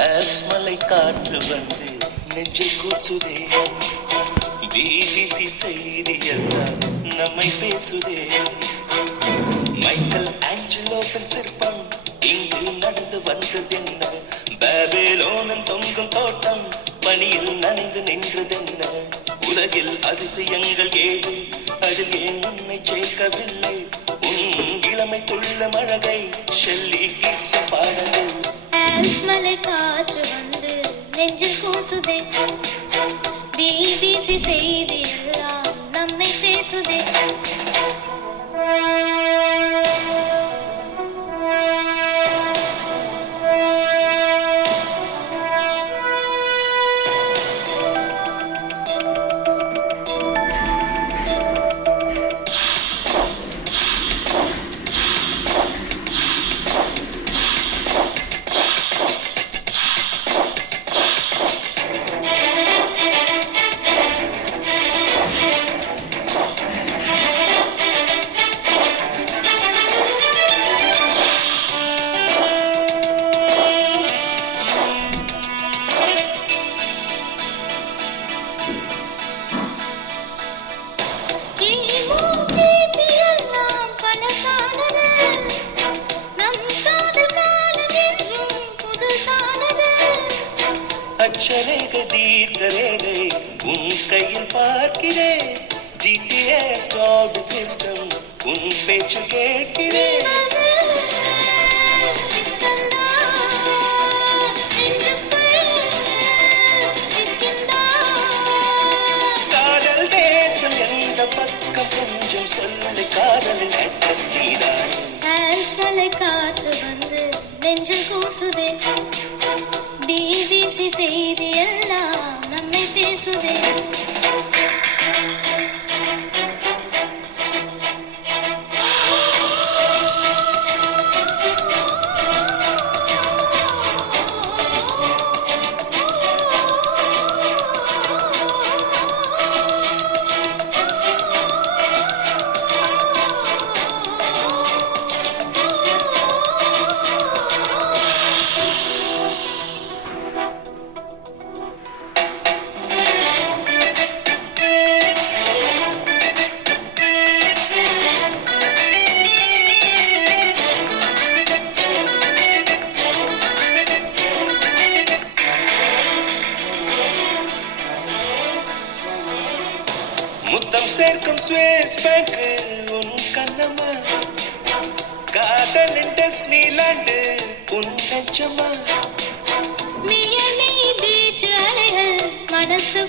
Alps மலை காற்று வந்து நெஞ்சை கூசுதே, பிபிசி செய்தியெல்லாம் நம்மை பேசுதே. மைக்கேல் ஆஞ்சலோவின் சிற்பம் இங்கு நடந்து வந்ததென்ன, பாபிலோனின் தொங்கும் தோட்டம் பனியில் நனைந்து நின்றதென்ன. உலகில் அதிசயங்கள் ஏழு, அதில் ஏன் உன்னை சேர்க்கவில்லை? உன் இளமை துள்ள அழகை ஷெல்லி கீட்ஸும் பாடல். ஆல்ப்ஸ் மலை காற்று வந்து நெஞ்சில் கூசுதே, பிபிசி செய்தி எல்லாம் நம்மை பேசுதே. அச்சரேகை தீர்க்கரேகை உன் கையில் பார்க்கிறேன். ஜிபிஎஸ் டால்பி சிஸ்டம் உன் பேச்சு கேட்கிறேன். காதல் தேசம் எந்த பக்கம் கொஞ்சம் சொல்லு, காதலின் அட்ரஸ் நீதான். ஆல்ப்ஸ் மலை காற்று வந்து நெஞ்சில் கூசுதே, பிபிசி செய்தி எல்லாம் நம்மை பேசுதே. முத்தம் சேர்க்கும் ஸ்விஸ் பேங்க் உன் கண்ணம்மா, காதலின் டிஸ்னிலாண்டு உன் நெஞ்சமா. மியாமி பீச் அலைகள் மனசு